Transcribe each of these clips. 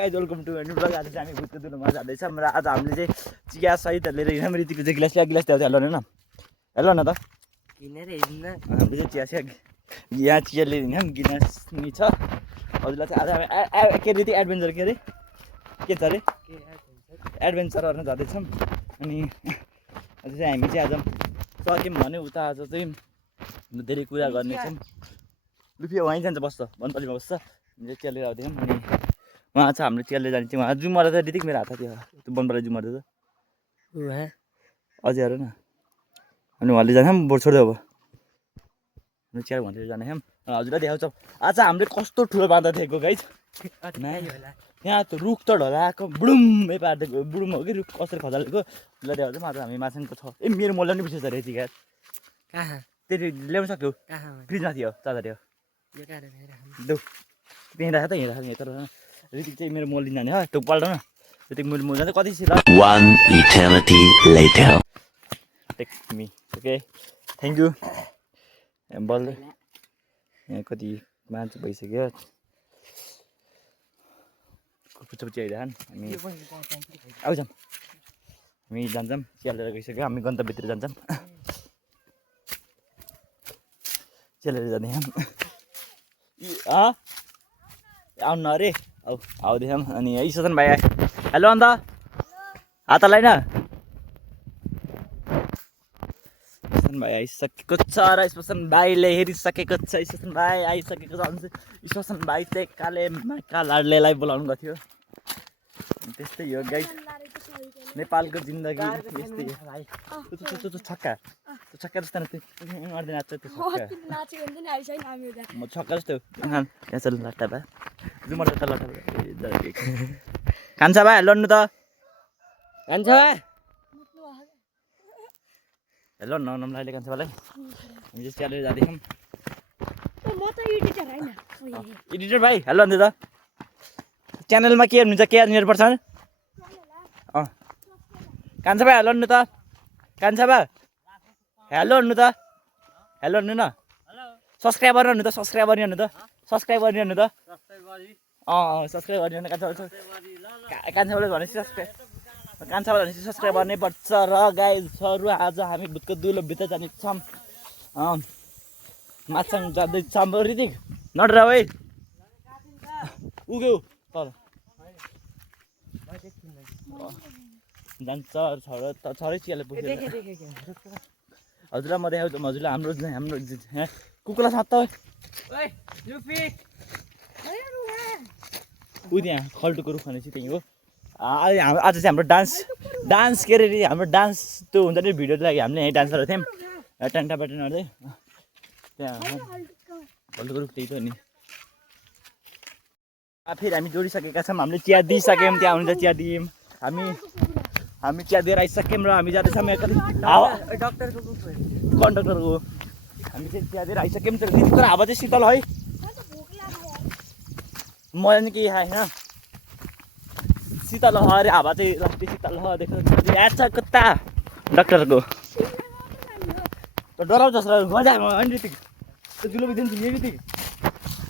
Guys welcome to new vlog. आज चाहिँ हामी भुतको दुलोमा जाँदैछौँ र आज हामीले चाहिँ चिया सहित लिएर हिँड्यौँ। रीतिको चाहिँ गिलास ल्याउँछ हेलो न हेलो न त किनेर हिँड्न हामीले चाहिँ चिया यहाँ चिया लिएर हिँड्यौँ। गिलास नि छ हजुरलाई चाहिँ आज हामी के रीति एडभेन्चर के अरे के छ अरे एडभेन्चर गर्न जाँदैछौँ। अनि आज चाहिँ हामी चाहिँ आज सक्यौँ भने उता आज चाहिँ धेरै कुरा गर्नेछौँ। लुफिया वहीँ जान्छ बस्छ वनपालीमा बस्छ हामीले चिया लिएर आउँदैछौँ। अनि उहाँ चाहिँ हाम्रो चिया लिएर जाने चाहिँ उहाँ जुम मर्दा त रीतिक मेरो हात थियो त्यो वनपाली जुम मर्दा त अझै हेर न। अनि उहाँले जाने बोर्ड छोड्दै अब चिया भनेर जाने हजुरलाई देखाउँछ। आज हामीले कस्तो ठुलो बाँधा थिएको गाइज यहाँ त रुख त ढलाएको बुडुम पारिदिएको बुडुम हो कि रुख कसरी खजालेको उसलाई देखाउँछ। आज हामी माछाको छ ए मेरो मोल्ला नि बिर्सेछ अरे यति कहाँ त्यति ल्याउनु सक्यो फ्रिजमा थियो चार्जर थियो दु त्यहीँ राख त हिँड तर ऋतिक चाहिँ मेरो मोल लिन जाने हो त्यो पल्ट न ऋतिक मेरो मोल जान्छ कति छिटो take me okay thank you बल यहाँ कति मान्छे भइसक्यो पुच्ची आइरहन् हामी आउँछौँ हामी जान्छौँ चिया लिएर गइसक्यो हामी गन्तव्यतिर जान्छौँ चिया लिएर जाने आउनु अरे आउँदैछौँ। अनि ईश्वन भाइ हेलो अन्त हात हल्लाइन ईश्वन भाइ आइसकेको छ र ईश्वन भाइले हेरिसकेको छ। ईश्वन भाइ आइसकेको छ। ईश्वन भाइ चाहिँ काले लाडलेलाई बोलाउनु गएको थियो। त्यस्तै हो गाइस नेपालको जिन्दगी यस्तै हो। छक्का जस्तो नाच्छ त्यो म छक्का जस्तो यहाँ चल लट्टा भए जुमर त लट्टा कान्छ भए हेलो त कान्छ भए हेलो नम्बर अहिले कान्छ भाइलाई हामी चाहिँ च्यालेर जाँदैछौँ। एडिटर भाइ हेलो अन्त त च्यानलमा के हुनुहुन्छ के हेर्नुपर्छ कान्छ भाइ हेलो त कान्छ भाइ हेलो भन्नु त हेलो भन्नु न सब्सक्राइब गर्नु त सब्सक्राइब गर्नु त सब्सक्राइब गर्नु त सब्सक्राइब गर्नु कान्छाले भनेपछि कान्छाले भनेपछि सब्सक्राइब गर्नै पर्छ। र गाइजहरू आज हामी भुतको दुलो भित्र जानेछौँ माछा जाँदैछौँ। ऋतिक नडरा है उग्यो तल जान्छ छरै चियाले पुग्छ। हजुरलाई म देखाउँछु हजुरलाई हाम्रो कुकुरलाई साथ ऊ त्यहाँ खल्टुको रुख भनेपछि त्यही हो। आज चाहिँ हाम्रो डान्स के अरे हाम्रो डान्स त्यो हुन्छ नि भिडियोको लागि हामीले यहीँ डान्स गरेको थियौँ टान्टाबाट नर्दै त्यहाँ खल्टुको रुख त्यही थियो नि। फेरि हामी जोडिसकेका छौँ हामीले चिया दिइसक्यौँ त्यहाँ हुन्छ चिया दियौँ हामी चिया दिएर आइसक्यौँ र हामी जाँदैछौँ कन्डक्टरको हामी चाहिँ चिया दिएर आइसक्यौँ। तर हावा चाहिँ शीतल है मलाई नि केही होइन शीतल हो अरे हावा चाहिँ लास्टै शीतल हो देख्नु याद छ कता डक्टरको डराउँछ मजा होइन ऋतिक त्यो जुलुबी दिन्छु नि ऋतिक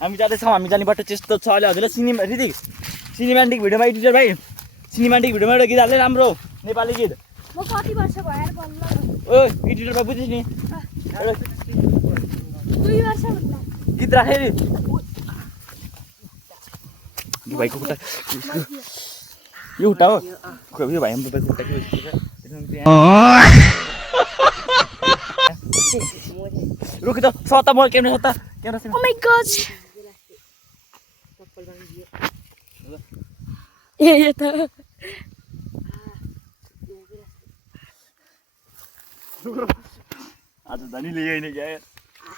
हामी जाँदैछौँ। हामी जाने बाटो त्यस्तो छ अहिले हजुरलाई ऋतिक सिनेमेटिक भिडियोमा एडिटर भाइ सिनेमेटिक भिडियोमा एउटा गीत हाल्दै राम्रो नेपाली गीत ओ एडिटर भाइ बुझिस् नि गीत राखेँ नि भाइको खुट्टा यो खुट्टा हो यो भाइ हाम्रो खुट्टा के रुक त सत्ता म क्यामेरा सत्ता क्यामेरा Oh my gosh. ये त आज धनीले यही नै गए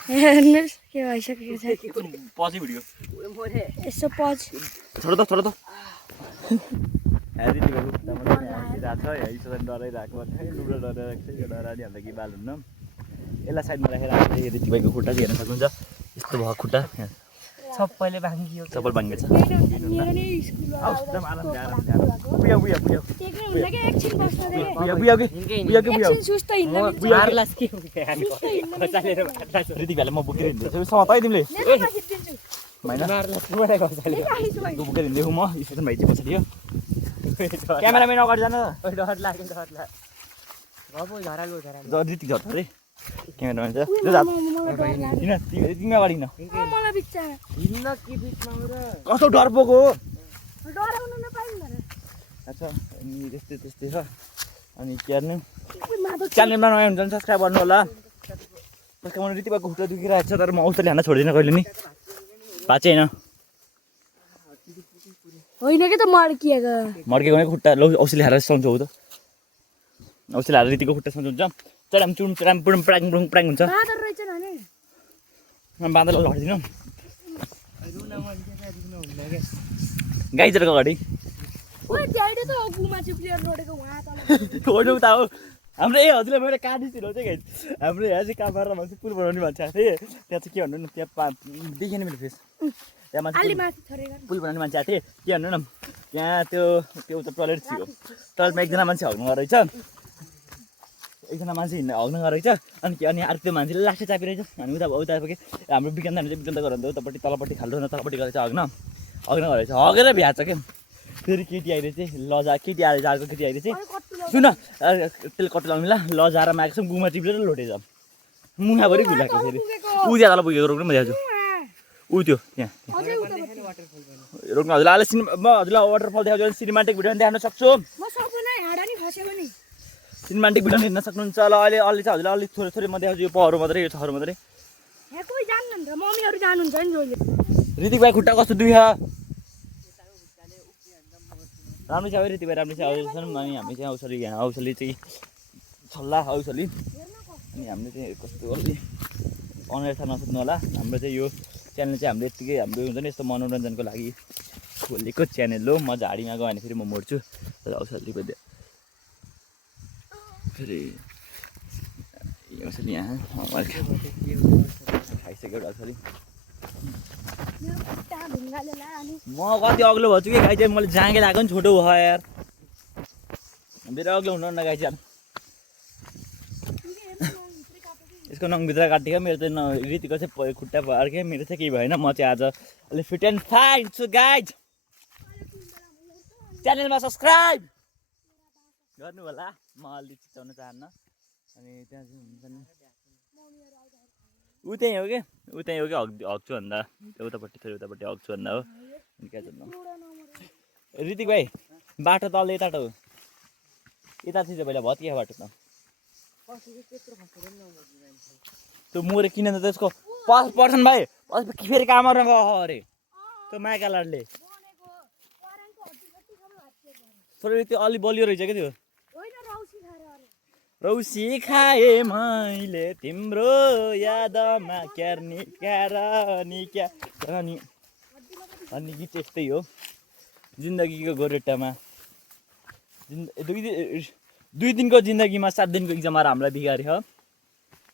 हेर्नुहोस् के भइसकेको छ पछि भिडियो यसो पज छोड त हेरी दिएको खुट्टामा राख्छ यही सधैँ डराइरहेको लुब्रो डराइरहेको छ यो डरानी हाल्दा कि बाल हुन्न यसलाई साइडमा राखेर हामीले ऋतिक भाइको खुट्टा चाहिँ हेर्न सक्नुहुन्छ यस्तो भएको खुट्टा सबैले भाङ्गियो सबल भाङ्गे छ ऋतिक भाइलाई म बोकेर हिँड्दैछु तै तिमीले होइन मार्ला तिमीलाई कसैले बोकेर हिँड्दै म स्टेसन भाइ चाहिँ पछाडि हो क्यामेराम्यान अगाडि जान डर लाग्यो डर लाग्यो गबो झरालो ऋतिक झर्छ अरे क्यामेराम्यान चाहिँ किन तिमी अगाडि हिँड मलाई बिच्चा हिँड्न के बिचमा हो र कस्तो डर बोको डराउनु नपाइँदैन अच्छा अनि त्यस्तै त्यस्तै छ अनि के गर्नु च्यानलमा नयाँ हुन्छ भने सब्सक्राइब गर्नु होला सब्सक्राइब गर्नु ऋतिकको खुट्टा दुखिरहेको छ तर म औषधि हान्न छोड्दिनँ कहिले नि भएको चाहिँ होइन होइन कि त मर्किएको मर्केको भने खुट्टा औषधि हालेर सन्चो हो त औषधि हालेर ऋतिकको खुट्टा सन्चो हुन्छ चराम चुम चराम पुडुम प्राङ पुडुम प्राङ हुन्छ बाँदर रहेछ भने बाँदरलाई लडिदिनु गाइजरको अगाडि ओए त्यहाँबाट त गुमा चाहिँ प्लेयर रोडेको वहाँ तल होइन त हो हाम्रो ए हजुरलाई मैले काँडितिर चाहिँ गाइज हाम्रो यहाँ चाहिँ काम गरेर मान्छे पुल बनाउने मान्छे आएको थिएँ त्यहाँ चाहिँ के भन्नु न त्यहाँ देखेन मैले फेस त्यहाँ मान्छे पुल बनाउने मान्छे आएको थिएँ के भन्नु न त्यहाँ त्यो उता टोइलेट थियो टोइलेटमा एकजना मान्छे हग्नु गएको रहेछ एकजना मान्छे हग्नु गएको रहेछ अनि के अनि अर्को त्यो मान्छेले लास्टै चापिरहेछ अनि उता के हाम्रो विज्ञान चाहिँ विज्ञान गर्दा उतापट्टि तलपट्टि खाल्दो तलपट्टि गरेर चाहिँ हग्न गएको रहेछ हगेर भ्याएको छ क्या फेरि केटी आइरहेछ लजा केटी आएर अर्को केटी आइरहेछ सुन त्यसले कट्टु लाउनु ल लजाएर मागेको छ गुमा टिपेर लोटेछ मुनाभरि भुलाएको फेरि ऊ त्यहाँ तल पुगेको रोक्नु म देखाउँछु ऊ त्यो त्यहाँ रोक्नु हजुरलाई अहिले म हजुरलाई वाटरफल देखाउँछु भने सिनेमाटिक भिडियो देखाउन सक्छु सिनेमाटिक भिडियो हेर्न सक्नुहुन्छ ल अहिले अहिले चाहिँ हजुरलाई अलिक थोरै थोरै म देखाउँछु यो पहरो मात्रै यो छहरो मात्रै ऋतिक भाइ खुट्टा कस्तो दुख्यो राम्रो छ ऋतिक भाइ राम्रो छ औषधि अनि हामी चाहिँ औषधि यहाँ औषधि चाहिँ छल्ला औषधि अनि हामीले चाहिँ कस्तो अलि अनलाइन थाहा नसोध्नु होला हाम्रो चाहिँ यो च्यानल चाहिँ हाम्रो यत्तिकै हाम्रो हुन्छ नि यस्तो मनोरञ्जनको लागि खोलेको च्यानल हो म झाडीमा गयो भने फेरि म मर्छु औषधि पनि फेरि औषधि यहाँ खाइसक्यो औषधि म कति अग्लो भन्छु कि गाई चाहिँ मैले जाँगे लगाएको नि छोटो भयो यार धेरै अग्लो हुनु न गाई चाहिँ यसको नङभित्र काटेको मेरो चाहिँ ऋतिकको चाहिँ खुट्टा भयो क्या मेरो चाहिँ केही भएन म चाहिँ आज अलिक फिट एन्ड फाइन छु गाइज च्यानलमा सब्सक्राइब गर्नु होला म अलिक चिचाउन चाहन्न अनि त्यहाँ चाहिँ हुन्छ नि ऊ त्यहीँ हो कि हग्छु भन्दा उतापट्टि फेरि उतापट्टि हग्छु भन्दा हो अनि क्या भन्नु ऋतिक भाइ बाटो तल यता हो यता चाहिँ पहिला भत्किया बाटो त त्यो मोरे किन त त्यसको पर्छन् भाइ फेरि काममा अरे त्यो माइका लाडले थोरै त्यो अलि बलियो रहेछ क्या त्यो रौसी खाए मैले तिम्रो यादमा क्यार्नी क्यारानी क्यारानी अनि गीत यस्तै हो जिन्दगीको गोरेटामा दुई दिनको जिन्दगीमा 7 दिनको इक्जाममा हामीलाई बिगार्यो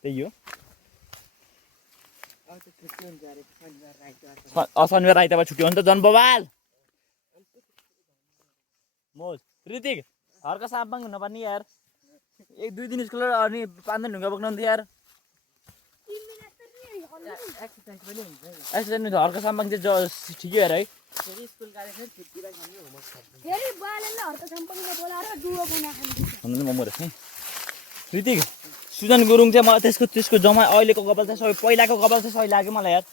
त्यही हो शनिबार आइतबार छुट्टी हो नि त जन बबाल मोज ऋतिक हर्का साम्पाङ हुन पर्ने यार 1-2 दिन स्कुल अनि 5 दिन ढुङ्गा बोक्नु यार एक्सर्साइज हुन्छ हर्का साम्पाङ चाहिँ ठिकै हेर है ऋतिक सुजन गुरुङ चाहिँ मलाई त्यसको जमा अहिलेको कपाल चाहिँ सबै पहिलाको कपाल चाहिँ सही लाग्यो मलाई यार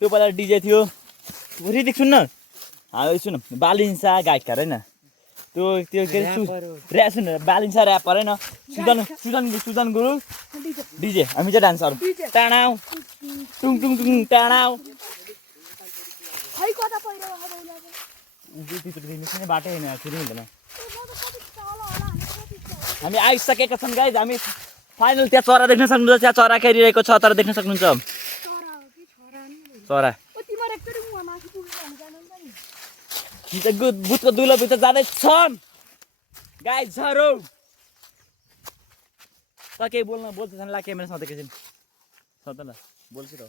त्यो पहिला डिजे थियो ऋतिक सुन्न सुन बालिन्सा गायककार होइन त्यो के अरे सुन बालिन्सा ऱ्यापर होइन सुजन गुरुङ डिजे हामी चाहिँ डान्सर टाणाउ टुङ टुङ टुङ टाणाउ बाटै होइन फेरि हुँदैन हामी आइसकेका छौँ गाइज हामी फाइनल त्यहाँ चरा देख्न सक्नुहुन्छ त्यहाँ चरा खेलिरहेको छ तर देख्न सक्नुहुन्छ चरा बुथको दुलो भित्र जाँदैछन् गाइजहरू त केही बोल्छ ला क्यामेरा सधैँ एकैछिन सधैँ ल बोल्छु त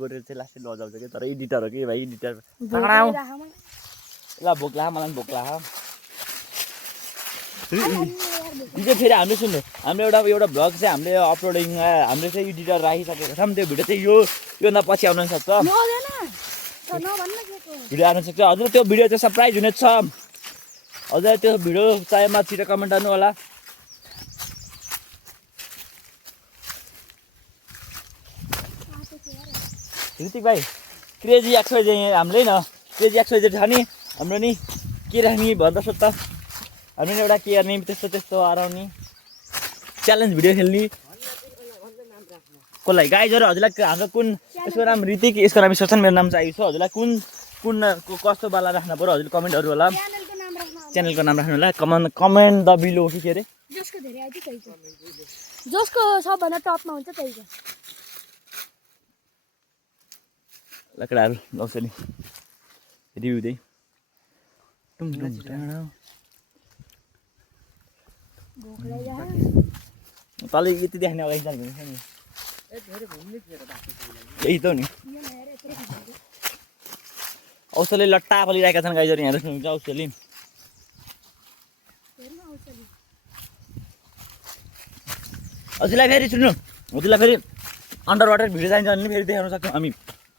गोरेर चाहिँ लास्टै लजाउँछ कि तर एडिटर हो कि भाइ एडिटर ल भोक ला मलाई भोक ला हिजो फेरि हामीले सुन्नु हाम्रो एउटा भ्लग चाहिँ हामीले अपलोडिङ हामीले चाहिँ एडिटर राखिसकेको छौँ त्यो भिडियो चाहिँ योभन्दा पछि आउन सक्छ भिडियो आउन सक्छ हजुर त्यो भिडियो चाहिँ सरप्राइज हुनेछ हजुर त्यो भिडियो चाहिएमा छिटो कमेन्ट गर्नु होला ऋतिक भाइ क्रेजी एक्सवाइज हामीले न क्रेजी एक्सवाइज छ नि हाम्रो नि के राख्ने भन्दा सोध्छ हामी नि एउटा के गर्ने त्यस्तो हराउने च्यालेन्ज भिडियो खेल्ने कसलाई गाइजहरू हजुरलाई हाम्रो कुन यसको नाम ऋतिक यसको नाम ईश्वर मेरो नाम चाहिँ आयुष हजुरलाई कुन कस्तो वाला राख्नु पऱ्यो हजुर कमेन्टहरू होला च्यानलको नाम राख्नु होला कमेन्ट द बिलो कि के अरे जसको सबभन्दा टपमा हुन्छ त्यही लकडाहरू लाउँछ नि रिभ्यू चाहिँ तल यति देख्ने अगाडि जाने नि यही त हो नि औषधले लट्टा फलिरहेका छन् गाइजहरू यहाँ देख्नुहुन्छ औषधले हजुरलाई फेरि सुन्नु हजुरलाई फेरि अन्डर वाटर भिडियो चाहिन्छ भने फेरि देखाउन सक्छौँ हामी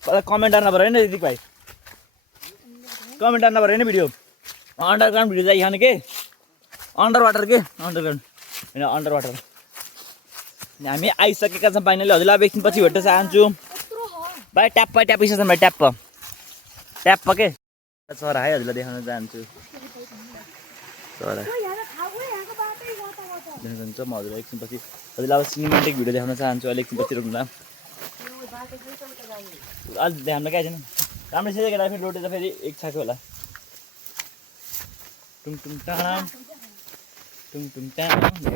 कमेन्ट गर्न पऱ्यो होइन ऋतिक भाइ कमेन्ट गर्न पऱ्यो होइन भिडियो अन्डरग्राउन्ड भिडियो चाहियो भने के अन्डर वाटर के अन्डरग्राउन्ड होइन अन्डर वाटर हामी आइसकेका छौँ फाइनली हजुरलाई अब एकछिन पछि भेट्न चाहन्छु भाइ ट्याप पैसा छ भाइ ट्याप के चरा है हजुरलाई देखाउन चाहन्छु चरा देख्न चाहन्छ म हजुरलाई एकछिन पछि हजुरलाई अब सिनेमेटिक भिडियो देखाउन चाहन्छु अहिले एकछिन पछि रोक्नु अहिले देखाउन क्या छैन राम्रो छ केटा फेरि रोटी त फेरि एक छाको होला टुङटुङ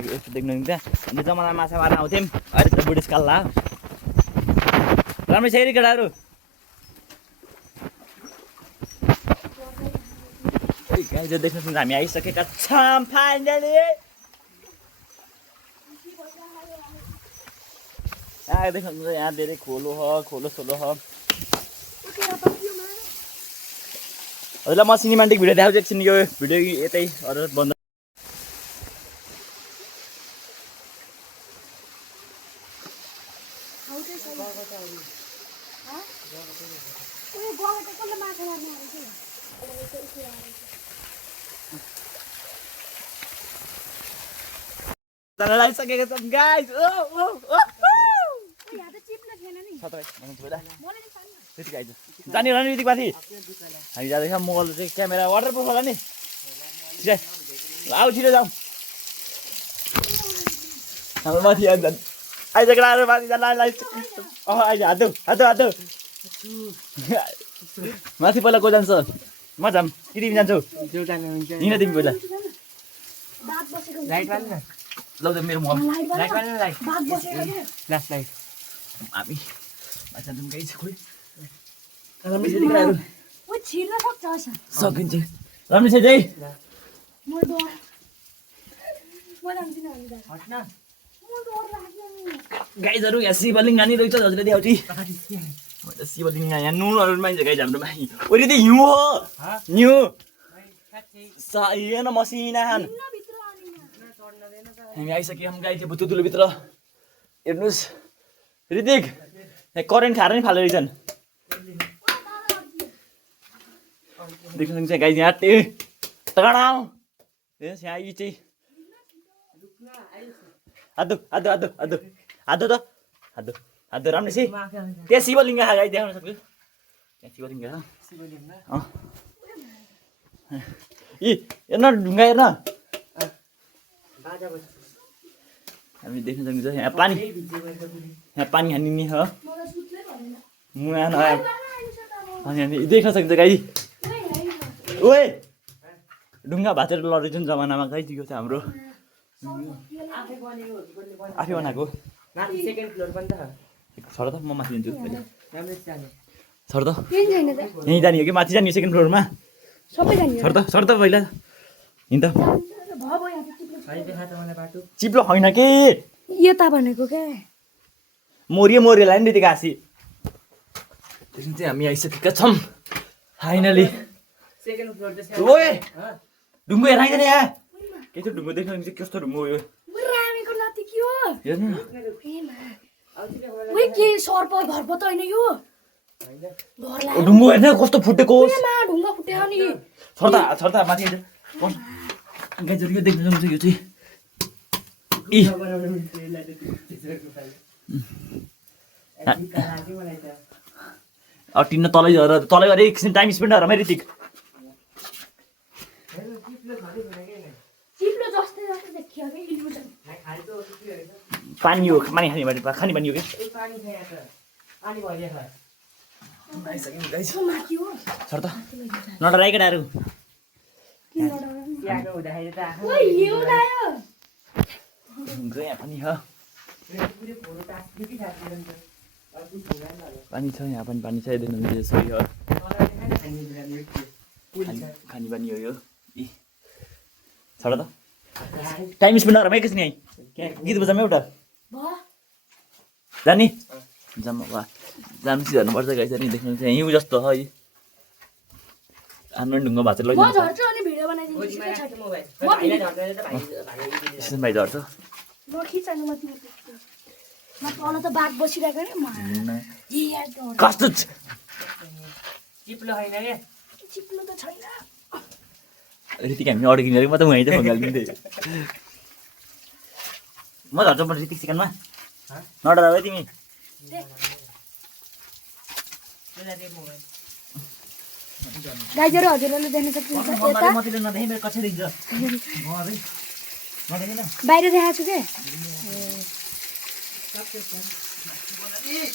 यस्तो देख्नुहुन्छ हामी जमाना माछा मार्न आउँथ्यौँ अहिले त बुढेसकाल ला राम्रो छ अरे केटाहरू गाइज देख्नुहुन्छ हामी आइसकेका छौँ फाइनली देख्नुहुन्छ यहाँ धेरै खोलो सोलो छ हजुरलाई म सिनेमेटिक भिडियो देखाउँछु एकछिन यो भिडियो यतै अरू बन्द लागिसकेको छ गाइस जाने होला नि ऋतिक माथि हामी जाँदैछ मोबाइल चाहिँ क्यामेरा वाटरप्रुफ होला नि आऊ छिटो जाउँ हाम्रो माथि आइसकेर आएर माथि जान अहिले हात माथि पहिला को जान्छ म जाऊँ कि तिमी जान्छौ हिँड तिमी पहिला ल मेरो मोबाइल हामी जान्छौँ गाइस खोइ सकिन्छ राम्रो छ जै गाइजहरू यहाँ शिवलिङ्ग हानिरहेको छ हजुरले देखाउँछु शिवलिङ्ग यहाँ नुनहरू मान्छ गाइज हाम्रोमा ओरि त हिउँ हो हिउँ हेर्न मसिना खान हामी आइसक्यौँ गाई त्यो भुतुतुलोभित्र हेर्नुहोस् ऋतिक यहाँ करेन्ट खाएर नि फाल्यो रहेछन् देख्न सक्छ गाई यहाँ तडाउ यहाँ यी चाहिँ आदो राम्रो छ त्यहाँ शिवलिङ्ग गाई देखाउन सक्छु त्यहाँ शिवलिङ्ग यी हेर्न ढुङ्गा हेर्न हामी देख्न सक्नुहुन्छ यहाँ पानी हानिने हो मुहा अनि देख्न सक्छ गाई ओए ढुङ्गा भाँचेर लडेको जुन जमानामा गाई दिएको छ हाम्रो आफै बनाएको सर त म माथि दिन्छु सर त यहीँ जाने हो कि माथि जाने सेकेन्ड फ्लोरमा सर त पहिला हिँड चिप्लो होइन कि यता भनेको क्या मोरियोलाई नि त्यति घाँसी त्यसमा चाहिँ हामी आइसकेका छौँ फाइनली ओए ढुङ्गो हेराइँदैन यहाँ के चाहिँ ढुङ्गो देख्नु भने चाहिँ कस्तो ढुङ्गो हो यो रामेको नाति के हो हेर्नु न ओइ के सर्प घरप त होइन यो डर लाग्यो ढुङ्गो हेर्न कस्तो फुटेको मा ढुङ्गा फुट्यो नि छर्ता माथि गाइजहरू यो देख्नु सक्नुहुन्छ यो चाहिँ इ अब टिन्न तलै गएर एकछिन टाइम स्पेन्ड गर मेरो ऋतिक चिप्लो जस्तै जस्तै देखियो के इल्युजन पानी हो खाने खाने पानी हो कि यसो माथि हो छर्ता नडराइ केटाहरू ओइ यो लायो ढुङ्गो यहाँ पनि हो पानी छ यहाँ पनि पानी छ देख्नुहुन्छ सही हो खाने पानी हो यो इ छोड त टाइम स्पेन्ड गर एकैछिन यहीँ गीत बजाउँ एउटा भ जाने जाम वा जानु झर्नुपर्छ गाइस नि देख्नुहुन्छ हिउँ जस्तो है हाम्रो ढुङ्गो भाँचेर म लैजान्छ झर्छु अनि भिडियो बनाइदिन्छु सिजन भाइ झर्छ म खिचाल्नु म तिमी म तल त बाघ बसिरहेको नि म कस्तो चिप्लो होइन क्या चिप्लो त छैन ऋतिक हामी अडो किनेर म त उहीँ चाहिँ फङ्गालिदिन्थेँ म झर्छु म ऋतिक चिकनमा नडरा है तिमी गाइजहरू हजुरहरूले देख्न सक्नुहुन्छ यता नदेखि मेरो कक्षा देख्छ बाहिर देखाएको छु के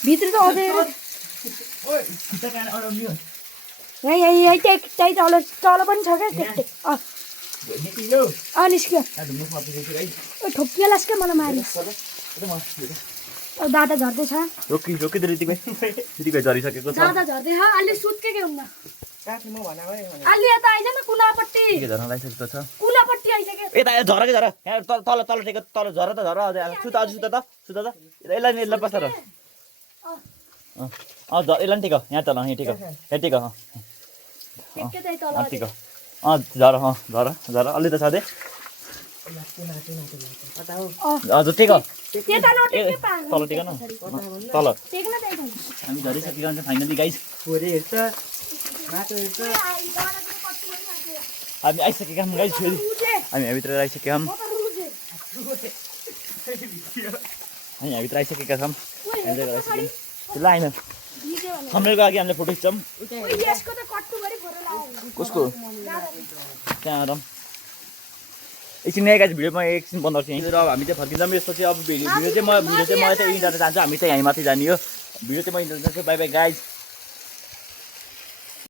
भित्र त अझै यही त्यही तल पनि छ क्या टेक निस्क्यो ठोकिहाल्छ क्या मलाई मारि दादा झर्दैछ रोकी त ऋतिक भाइ झरिसकेको छ दादा झर्दैछ अहिले सुत्के के हुन्न अहिले यता आइज न कुनापट्टि के झर्न लागिसकेको छ कुनापट्टि आइसक्यो यता झर के झर यहाँ तल टेक तल झर त झर सुत त यसलाई बस्दा र यसलाई नि ठिक हो यहाँ तल यहाँ ठिक हो यहाँ ठिक हो के त्यही तल ठिक हो झर झर अलि त छ दे हजुर ठिक हो त्यता नटेक्ने पा तल टेक न तल टेक्न त्यही हामी झरिसकेको हुन्छ फाइनली गाइस हामी आइसकेका छौँ गाइस फेरि हामी यहाँभित्र आइसकेका छौँ हामी यहाँभित्र आइसकेका छौँ ल आइन थम्बनेलको लागि हामीले फोटो खिच्छौँ यसको त कट्टु गरी फोटो लगाऊ कसको त्यहाँ आराम एकछिन गाइस भिडियोमा एकछिन बन्द गर्छु यहीँ र हामी चाहिँ फर्किन्छौँ यसपछि अब भिडियो चाहिँ म यता यहीँ जान चाहन्छु हामी चाहिँ यहीँ माथि जाने हो भिडियो चाहिँ म यहीँ जान्छु बाई बाई गाइस